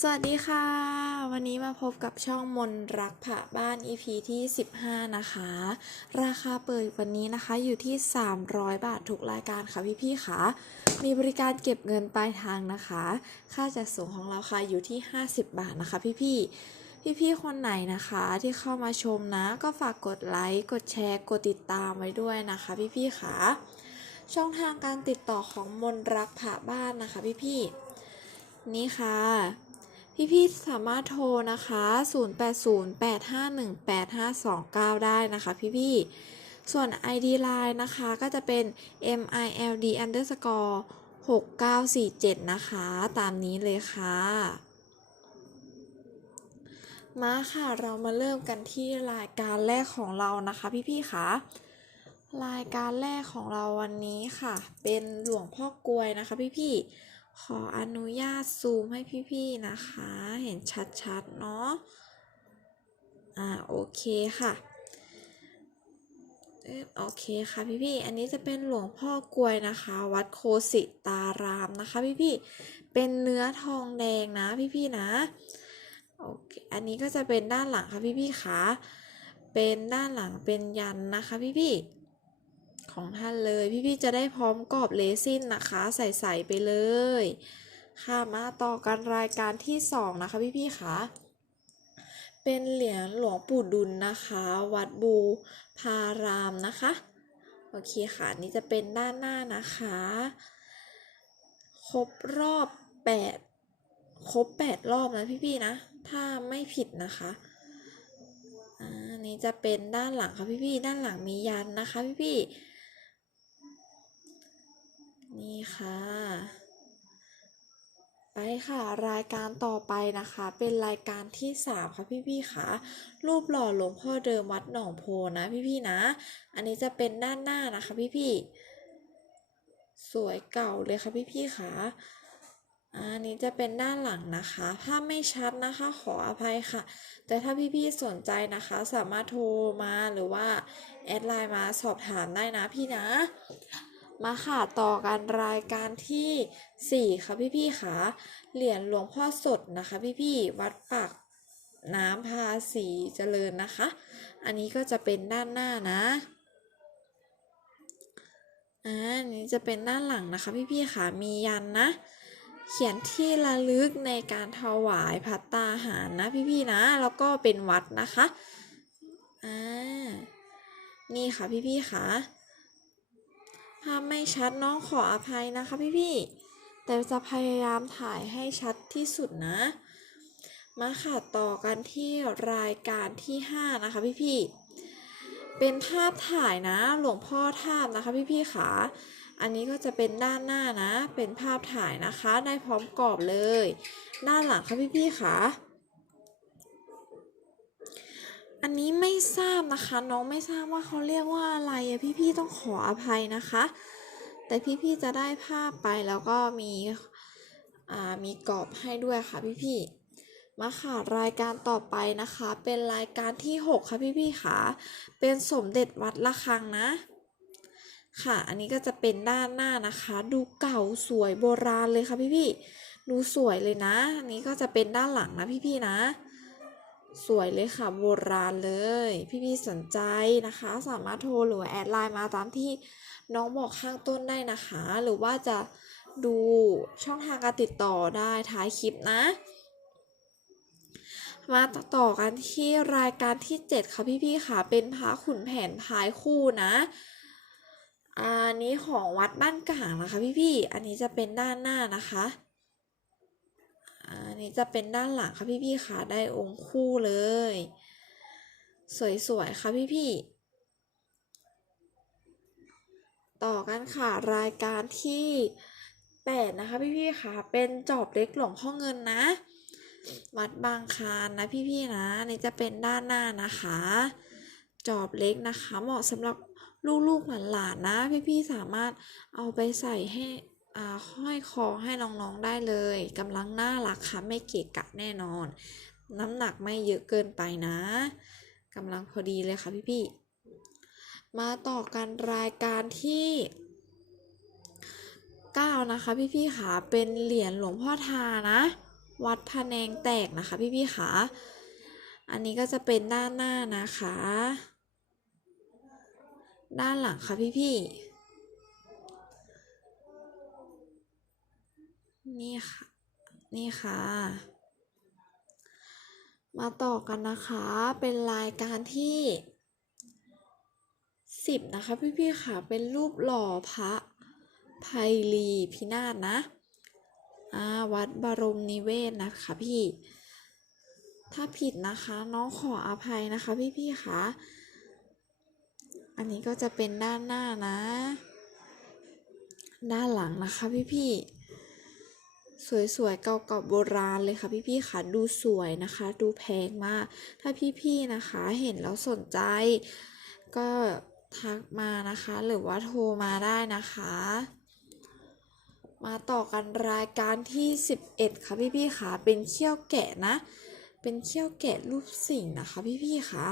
สวัสดีค่ะ วันนี้มาพบกับช่องมนรักผะบ้าน EP ที่ 15 นะคะ ราคาเปิดวันนี้นะคะอยู่ที่ 300 บาททุกรายการค่ะพี่ๆค่ะ มีบริการเก็บเงินปลายทางนะคะ ค่าจัดส่งของเราค่ะอยู่ที่ 50 บาทนะคะพี่ๆพี่ๆคนไหนนะคะที่เข้ามาชมนะ ก็ฝากกดไลค์กดแชร์กดติดตามไว้ด้วยนะคะพี่ๆค่ะช่องทางการติดต่อของมนรักผะบ้านนะคะพี่ๆนี่ค่ะ พี่ๆสามารถโทรนะคะ 0808518529 ได้นะคะพี่ๆส่วน ID Line นะคะก็จะเป็น mild underscore 6947 นะคะ ตามนี้เลยค่ะ มาค่ะ เรามาเริ่มกันที่รายการแรกของเรานะคะพี่ๆค่ะรายการแรกของเราวันนี้ค่ะ เป็นหลวงพ่อกลวยนะคะพี่ๆ ขออนุญาตซูมให้พี่ๆนะคะ เห็นชัดๆเนาะ อ่าโอเคค่ะเอิ่มโอเคค่ะพี่ๆ อันนี้จะเป็นหลวงพ่อกลวยนะคะ วัดโคสิตารามนะคะพี่ๆ เป็นเนื้อทองแดงนะพี่ๆนะ โอเค อันนี้ก็จะเป็นด้านหลังค่ะพี่ๆค่ะ เป็นด้านหลังเป็นยันนะคะพี่ๆ ของท่านเลย พี่ๆจะได้พร้อมกรอบเลซินนะคะ ใส่ๆไปเลย ค่ะมาต่อกันรายการที่สองนะคะพี่ๆค่ะเป็นเหรียญหลวงปู่ดุลนะคะ วัดบูพารามนะคะ โอเคค่ะ นี่จะเป็นด้านหน้านะคะ ครบรอบแปดครบแปดรอบนะพี่ๆนะ ถ้าไม่ผิดนะคะอันนี้จะเป็นด้านหลังค่ะพี่ๆด้านหลังมียันนะคะพี่ๆ นี่ค่ะ ไปค่ะ รายการต่อไปนะคะ เป็นรายการที่สามค่ะพี่ๆค่ะ รูปหล่อหลวงพ่อเดิมวัดหนองโพนะพี่ๆนะ อันนี้จะเป็นด้านหน้านะคะพี่ๆ สวยเก่าเลยค่ะพี่ๆค่ะอันนี้จะเป็นด้านหลังนะคะ ถ้าไม่ชัดนะคะขออภัยค่ะ แต่ถ้าพี่ๆสนใจนะคะ สามารถโทรมาหรือว่า แอดไลน์มาสอบถามได้นะพี่นะ มาค่ะต่อกันรายการที่ 4 ค่ะพี่ๆค่ะเหรียญหลวงพ่อสดนะคะพี่ๆวัดปากน้ำภาษีเจริญนะคะ อันนี้ก็จะเป็นด้านหน้านะอันนี้จะเป็นด้านหลังนะคะพี่ๆค่ะมียันนะ เขียนที่ระลึกในการถวายพัตตาหารนะพี่ๆนะ แล้วก็เป็นวัดนะคะอ่านี่ค่ะพี่ๆค่ะ ภาพไม่ชัดน้องขออภัยนะคะพี่ๆ แต่จะพยายามถ่ายให้ชัดที่สุดนะ มาค่ะต่อกันที่รายการที่ 5 นะคะพี่ๆ เป็นภาพถ่ายนะหลวงพ่อทาบนะคะพี่ๆค่ะ อันนี้ก็จะเป็นด้านหน้านะ เป็นภาพถ่ายนะคะ ได้พร้อมกรอบเลย ด้านหลังค่ะพี่ๆค่ะ อันนี้ไม่ทราบนะคะ น้องไม่ทราบว่าเขาเรียกว่าอะไรอะพี่ๆต้องขออภัยนะคะ แต่พี่ๆจะได้ภาพไปแล้วก็มีอ่ามีกรอบให้ด้วยค่ะพี่ๆมาค่ะรายการต่อไปนะคะ เป็นรายการที่ 6 ค่ะพี่ๆค่ะเป็นสมเด็จวัดระฆังนะ ค่ะ อันนี้ก็จะเป็นด้านหน้านะคะ ดูเก่าสวยโบราณเลยค่ะพี่ๆดูสวยเลยนะ อันนี้ก็จะเป็นด้านหลังนะพี่ๆนะ สวยเลยค่ะโบราณเลย พี่ๆสนใจนะคะ สามารถโทรหรือแอดไลน์มาตามที่น้องบอกข้างต้นได้นะคะ หรือว่าจะดูช่องทางการติดต่อได้ท้ายคลิปนะ มาต่อกันที่รายการที่ 7 ค่ะพี่ๆค่ะ เป็นพระขุนแผนพายคู่นะอันนี้ของวัดบ้านกลางนะคะพี่ๆอันนี้จะเป็นด้านหน้านะคะ นี้จะเป็นด้านหลังค่ะพี่ๆค่ะได้องค์คู่เลย สวยๆค่ะพี่ๆต่อกันค่ะรายการที่แปดนะคะพี่ๆค่ะเป็นจอบเล็กหลวงพ่อเงินนะ วัดบางคานนะพี่ๆนะนี่จะเป็นด้านหน้านะคะ จอบเล็กนะคะ เหมาะสำหรับลูกๆหลานๆนะ พี่ๆสามารถเอาไปใส่ให้ ห้อยคอให้น้องๆได้เลยกำลังน่ารักค่ะไม่เกะกะแน่นอน น้ำหนักไม่เยอะเกินไปนะกำลังพอดีเลยค่ะพี่ๆมาต่อกันรายการที่9นะคะพี่ๆค่ะเป็นเหรียญหลวงพ่อทานะ วัดพะแนงแตกนะคะพี่ๆค่ะอันนี้ก็จะเป็นด้านหน้านะคะ ด้านหลังค่ะพี่ๆ นี่ค่ะ นี่ค่ะ มาต่อกันนะคะ เป็นรายการที่สิบนะคะพี่ๆค่ะ เป็นรูปหล่อพระไพลีพินาศนะอ่าวัดบรมนิเวศนะคะพี่ ถ้าผิดนะคะน้องขออภัยนะคะพี่ๆค่ะ อันนี้ก็จะเป็นด้านหน้านะ ด้านหลังนะคะพี่ๆ สวยๆ เก่าๆโบราณเลยค่ะพี่ๆค่ะดูสวยนะคะ ดูแพงมาก ถ้าพี่ๆนะคะเห็นแล้วสนใจ ก็ทักมานะคะ หรือว่าโทรมาได้นะคะ มาต่อกันรายการที่ 11 ค่ะพี่ๆค่ะเป็นเขี้ยวแกะนะ เป็นเขี้ยวแกะรูปสิ่งนะคะพี่ๆค่ะ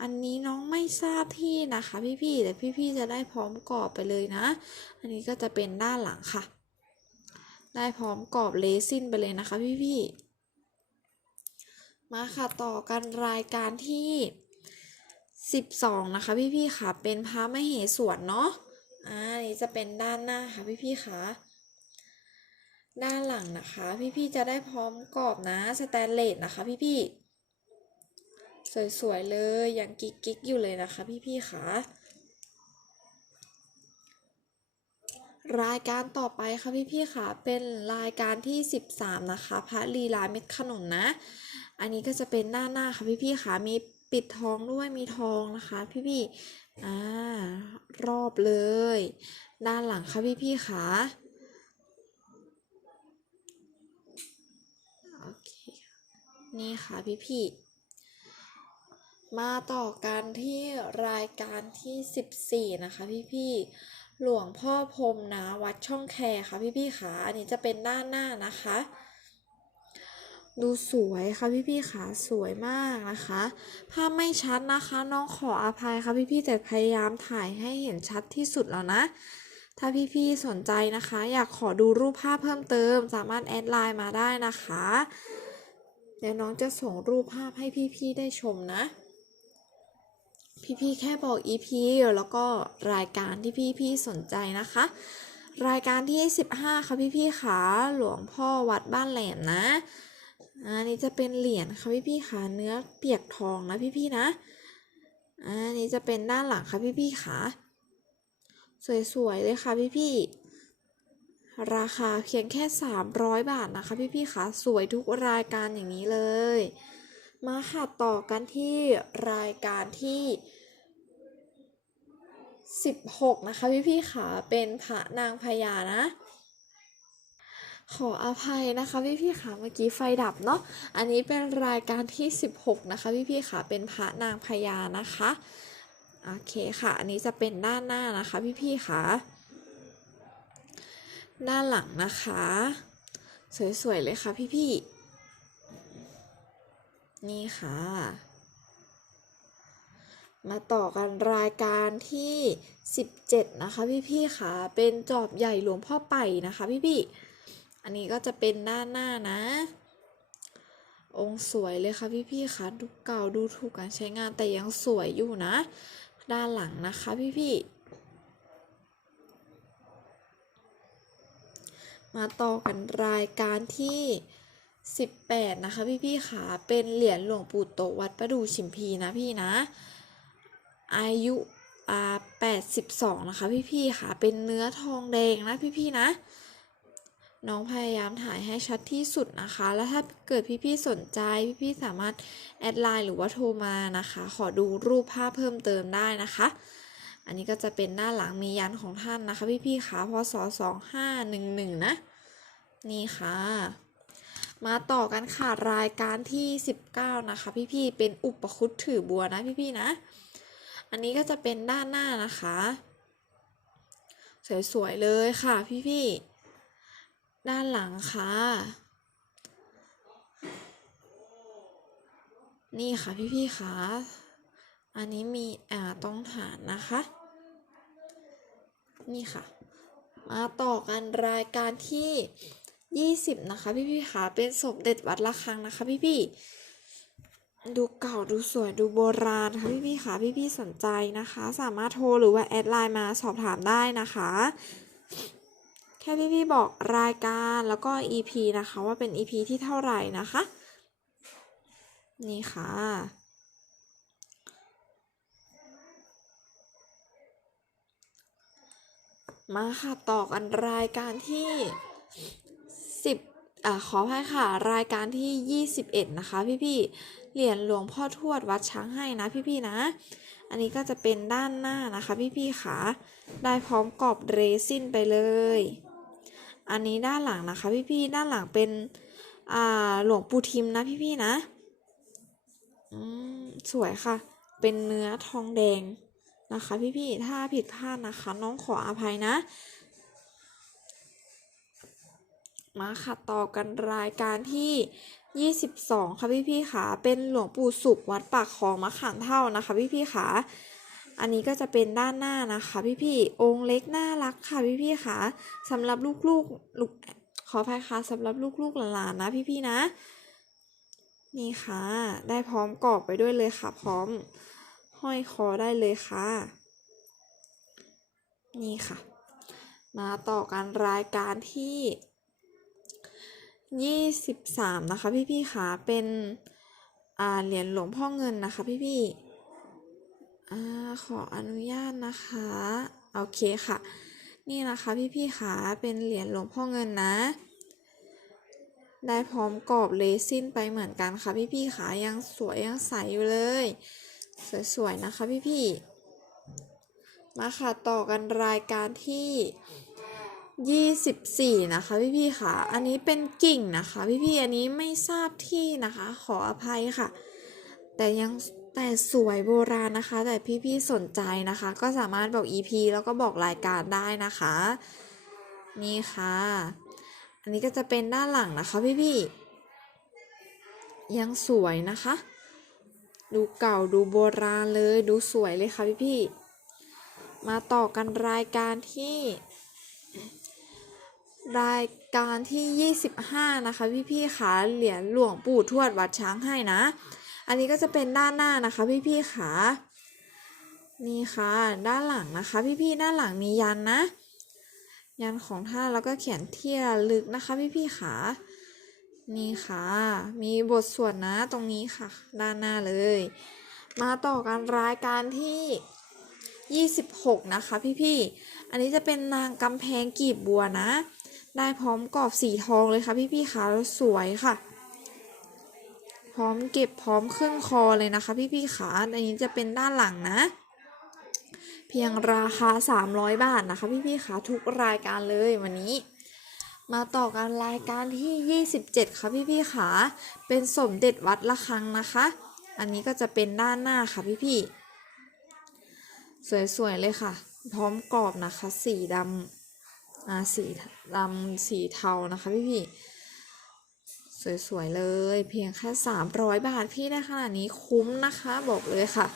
อันนี้น้องไม่ทราบที่นะคะ พี่ๆแต่พี่ๆจะได้พร้อมกรอบไปเลยนะ อันนี้ก็จะเป็นด้านหลังค่ะ ได้พร้อมกรอบเลซินไปเลยนะคะพี่ๆ มาค่ะต่อกันรายการที่ 12 นะคะพี่ๆค่ะ เป็นพระมเหสวนเนาะอ่าอันนี้จะเป็นด้านหน้าค่ะพี่ๆค่ะ ด้านหลังนะคะ พี่ๆจะได้พร้อมกรอบนะสแตนเลสนะคะพี่ๆสวยๆเลยยังกิ๊กๆอยู่เลยนะคะพี่ๆค่ะ รายการต่อไปค่ะพี่ๆค่ะ เป็นรายการที่ 13 นะคะ พระลีลาเม็ดขนุนนะ อันนี้ก็จะเป็นด้าหน้าค่ะพี่ๆค่ะ มีปิดทองด้วยมีทองนะคะ พี่ๆอ่ารอบเลย ด้านหลังค่ะพี่ๆค่ะโอเคนี่ค่ะพี่ๆมาต่อกันที่รายการที่ 14 นะคะพี่ๆ หลวงพ่อพรมนะวัดช่องแคค่ะพี่ๆค่ะอันนี้จะเป็นด้านหน้านะคะ ดูสวยค่ะพี่ๆค่ะสวยมากนะคะภาพไม่ชัดนะคะน้องขออภัยค่ะพี่ๆแต่พยายามถ่ายให้เห็นชัดที่สุดแล้วนะ ถ้าพี่ๆสนใจนะคะ อยากขอดูรูปภาพเพิ่มเติม สามารถแอดไลน์มาได้นะคะเดี๋ยวน้องจะส่งรูปภาพให้พี่ๆได้ชมนะ พี่ๆแค่บอก EP แล้วก็รายการที่พี่ๆสนใจนะคะ รายการที่ 15 ค่ะพี่ๆค่ะหลวงพ่อวัดบ้านแหลมนะอันนี้จะเป็นเหรียญค่ะพี่ๆค่ะเนื้อเปียกทองนะพี่ๆนะอันนี้จะเป็นด้านหลังค่ะพี่ๆค่ะสวยๆเลยค่ะพี่ๆราคาเพียงแค่ 300 บาทนะคะ พี่ๆค่ะสวยทุกรายการอย่างนี้เลย มาค่ะต่อกันที่รายการที่ 16 นะคะพี่ๆค่ะเป็นพระนางพญานะ ขออภัยนะคะพี่ๆค่ะเมื่อกี้ไฟดับเนาะอันนี้เป็นรายการที่ 16 นะคะพี่ๆค่ะเป็นพระนางพญานะคะโอเคค่ะ อันนี้จะเป็นด้านหน้านะคะพี่ๆค่ะด้านหลังนะคะ สวยๆเลยค่ะพี่ๆนี่ค่ะ มาต่อกันรายการที่ 17 นะคะพี่ๆค่ะ เป็นจอบใหญ่หลวงพ่อไปนะคะพี่ๆอันนี้ก็จะเป็นด้านหน้านะ องค์สวยเลยค่ะพี่ๆค่ะดูเก่าดูถูกการใช้งานแต่ยังสวยอยู่นะ ด้านหลังนะคะพี่ๆมาต่อกันรายการที่ 18 นะคะพี่ๆค่ะเป็นเหรียญหลวงปู่โตวัดประดูชิมพีนะพี่นะ อายุอ่า82นะคะพี่ๆค่ะ เป็นเนื้อทองแดงนะพี่ๆนะ น้องพยายามถ่ายให้ชัดที่สุดนะคะ แล้วถ้าเกิดพี่ๆสนใจพี่ๆสามารถแอดไลน์หรือว่าโทรมานะคะ ขอดูรูปภาพเพิ่มเติมได้นะคะอันนี้ก็จะเป็นด้าหลังมียันของท่านนะคะ พี่ๆค่ะพศ2511นะ นี่ค่ะ มาต่อกันค่ะรายการที่19นะคะ พี่ๆเป็นอุปคุตถือบัวนะพี่ๆนะ อันนี้ก็จะเป็นด้านหน้านะคะ สวยๆเลยค่ะพี่ๆ ด้านหลังค่ะ นี่ค่ะพี่ๆค่ะอันนี้มีอ่าต้องฐานนะคะ นี่ค่ะ มาต่อกันรายการที่ยี่สิบนะคะพี่พี่ๆค่ะเป็นสมเด็จวัดระฆังนะคะพี่พี่ๆ ดูเก่าดูสวยดูโบราณค่ะพี่พี่ๆค่ะพี่พี่ๆสนใจนะคะ สามารถโทรหรือว่าแอดไลน์มาสอบถามได้นะคะ แค่พี่พี่ๆบอกรายการแล้วก็ EP นะคะว่าเป็น EP ที่เท่าไหร่นะคะ นี่ค่ะมาค่ะต่อกันรายการที่สิบอ่าขออภัยค่ะ รายการที่ยี่สิบเอ็ดนะคะพี่พี่ๆ เหรียญหลวงพ่อทวดวัดช้างให้นะพี่ๆนะ อันนี้ก็จะเป็นด้านหน้านะคะพี่ๆค่ะได้พร้อมกรอบเรซินไปเลย อันนี้ด้านหลังนะคะพี่ๆด้านหลังเป็นอ่าหลวงปู่ทิมนะพี่พี่ๆนะอืมสวยค่ะ เป็นเนื้อทองแดงนะคะ พี่ๆ ถ้าผิดพลาดนะคะ น้องขออภัยนะ มาค่ะต่อกันรายการที่ 22 ค่ะพี่ๆค่ะเป็นหลวงปู่สุขวัดปากคลองมะขามเท่านะคะ พี่ๆค่ะอันนี้ก็จะเป็นด้านหน้านะคะ พี่ๆองค์เล็กน่ารักค่ะพี่ๆค่ะสำหรับลูกๆลูกขออภัยค่ะสำหรับลูกๆหลานๆนะ พี่ๆนะ นี่ค่ะ ได้พร้อมกรอบไปด้วยเลยค่ะ พร้อมห้อยคอได้เลยค่ะ นี่ค่ะ มาต่อกันรายการที่ 23นะคะพี่ๆค่ะเป็นอ่าเหรียญหลวงพ่อเงินนะคะพี่ๆอ่าขออนุญาตนะคะโอเคค่ะ นี่นะคะพี่ๆค่ะเป็นเหรียญหลวงพ่อเงินนะ ได้พร้อมกรอบเลซินไปเหมือนกันค่ะพี่ๆค่ะยังสวยยังใสอยู่เลย สวยๆนะคะพี่ๆมาค่ะต่อกันรายการที่ 24 นะคะพี่ๆค่ะ อันนี้เป็นกิ่งนะคะพี่ๆอันนี้ไม่ทราบที่นะคะ ขออภัยค่ะ แต่ยังแต่สวยโบราณนะคะ แต่พี่ๆสนใจนะคะ ก็สามารถบอก EP แล้วก็บอกรายการได้นะคะ นี่ค่ะ อันนี้ก็จะเป็นด้านหลังนะคะพี่ๆยังสวยนะคะ ดูเก่าดูโบราณเลยดูสวยเลยค่ะพี่พี่มาต่อกันรายการที่ รายการที่ 25 นะคะ พี่พี่ๆค่ะเหรียญหลวงปู่ทวดวัดช้างให้นะ อันนี้ก็จะเป็นด้านหน้านะคะ พี่พี่ๆค่ะนี่ค่ะ ด้านหลังนะคะ พี่พี่ๆด้านหลังมียันนะ ยันของท่านแล้วก็เขียนเที่ระลึกนะคะ พี่พี่ๆค่ะนี่ค่ะ มีบทสวดนะตรงนี้ค่ะ ด้านหน้าเลย มาต่อกันรายการที่ 26 นะคะ พี่ๆอันนี้จะเป็นนางกำแพงกีบบัวนะ ได้พร้อมกรอบสีทองเลยค่ะ พี่ๆค่ะแล้วสวยค่ะ พร้อมเก็บพร้อมขึ้นคอเลยนะคะ พี่ๆค่ะอันนี้จะเป็นด้านหลังนะ เพียงราคา 300 บาทนะคะ พี่ๆค่ะทุกรายการเลยวันนี้ มาต่อกันรายการที่ 27 ค่ะพี่ๆค่ะเป็นสมเด็จวัดระฆังนะคะ อันนี้ก็จะเป็นด้านหน้าค่ะพี่ๆสวยๆเลยค่ะ พร้อมกรอบนะคะ สีดำ อ่าสีดำสีเทานะคะพี่ๆสวยๆเลยเพียงแค่300บาทพี่ได้ขนาดนี้คุ้มนะคะบอกเลยค่ะ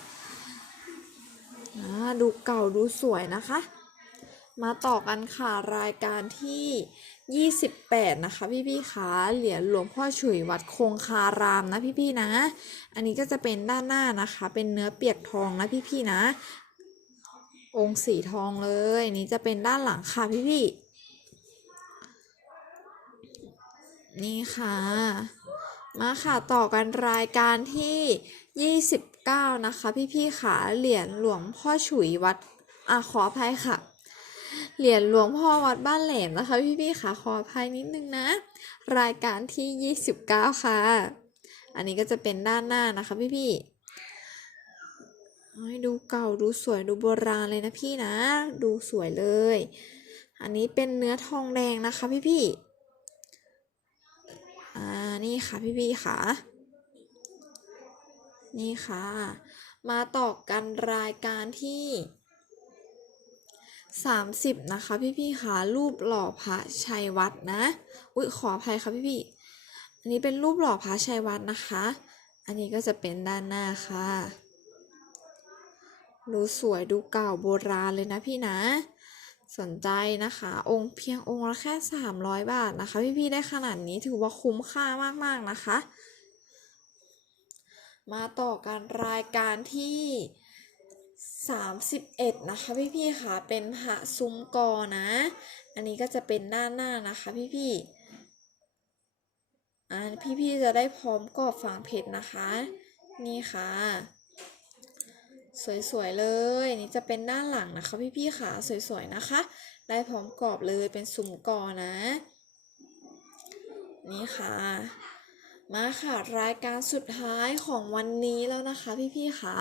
อ่าดูเก่าดูสวยนะคะ มาต่อกันค่ะรายการที่ 28 นะคะ พี่พี่คะเหรียญหลวงพ่อฉุยวัดคงคารามนะพี่พี่นะ อันนี้ก็จะเป็นด้านหน้านะคะ เป็นเนื้อเปียกทองนะพี่พี่นะ องค์สีทองเลย นี้จะเป็นด้านหลังค่ะพี่พี่นี่ค่ะ มาค่ะต่อกันรายการที่ 29 นะคะพี่พี่ๆค่ะเหรียญหลวงพ่อฉุยวัดอะขออภัยค่ะ เหรียญหลวงพ่อวัดบ้านแหลมนะคะพี่พี่ๆค่ะขออภัยนิดนึงนะ รายการที่ 29 ค่ะ อันนี้ก็จะเป็นด้านหน้านะคะพี่พี่ ดูเก่าดูสวยดูโบราณเลยนะพี่นะ ดูสวยเลย อันนี้เป็นเนื้อทองแดงนะคะพี่พี่อ่านี่ค่ะพี่พี่ค่ะ นี่ค่ะ มาต่อกันรายการที่30 นะคะ พี่พี่ค่ะรูปหล่อพระชัยวัดนะ อุ้ยขออภัยค่ะพี่พี่อันนี้เป็นรูปหล่อพระชัยวัดนะคะ อันนี้ก็จะเป็นด้านหน้าค่ะ ดูสวยดูเก่าโบราณเลยนะพี่นะ สนใจนะคะ องค์เพียงองค์ละแค่ 300 บาทนะคะ พี่ๆได้ขนาดนี้ถือว่าคุ้มค่ามากๆนะคะ มาต่อกันรายการที่31 นะคะพี่ๆค่ะ เป็นพระซุ้มกอนะ อันนี้ก็จะเป็นด้านหน้านะคะพี่ๆอ่าพี่ๆจะได้พร้อมกรอบฝังเพชรนะคะ นี่ค่ะ สวยๆเลยนนี้จะเป็นด้านหลังนะคะ พี่ๆค่ะสวยๆนะคะ ได้พร้อมกรอบเลยเป็นสุ่มกอนะ นี่ค่ะ มาค่ะรายการสุดท้ายของวันนี้แล้วนะคะ พี่ๆค่ะ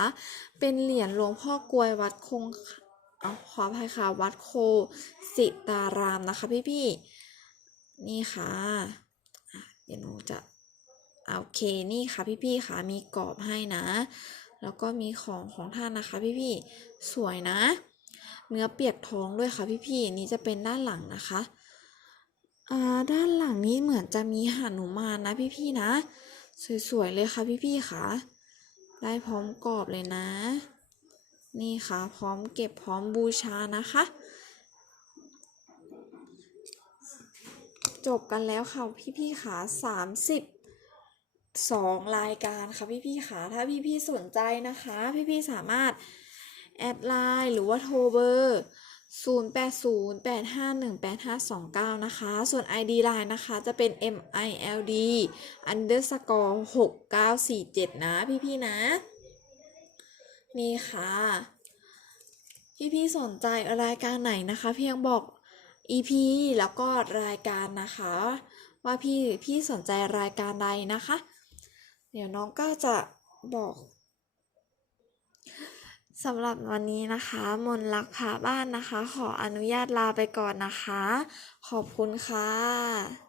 เป็นเหรียญหลวงพ่อกลวยวัดคงเอาขออภัยค่ะวัดโคสิตารามนะคะ พี่ๆนี่ค่ะเดี๋ยวหนูจะโอเคนี่ค่ะพี่ๆค่ะมีกรอบให้นะ แล้วก็มีของของท่านนะคะพี่ๆสวยนะ เนื้อเปียกท้องด้วยค่ะพี่ๆนี่จะเป็นด้านหลังนะคะอ่าด้านหลังนี้เหมือนจะมีหนุมานนะพี่ๆนะ สวยๆเลยค่ะพี่ๆค่ะ ได้พร้อมกรอบเลยนะ นี่ค่ะพร้อมเก็บพร้อมบูชานะคะจบกันแล้วค่ะพี่ๆค่ะสาม สองรายการค่ะพี่ๆค่ะถ้าพี่ๆสนใจนะคะ พี่ๆสามารถแอดไลน์หรือว่าโทรเบอร์0808518529 นะคะ ส่วน ID Line นะคะ จะเป็น MILD underscore 6947 นะพี่ๆนะ นี่ค่ะ พี่ๆสนใจรายการไหนนะคะ เพียงบอก EP แล้วก็รายการนะคะ ว่าพี่พี่สนใจรายการใดนะคะ เดี๋ยวน้องก็จะบอกสำหรับวันนี้นะคะ มนลักพาบ้านนะคะ ขออนุญาตลาไปก่อนนะคะ ขอบคุณค่ะ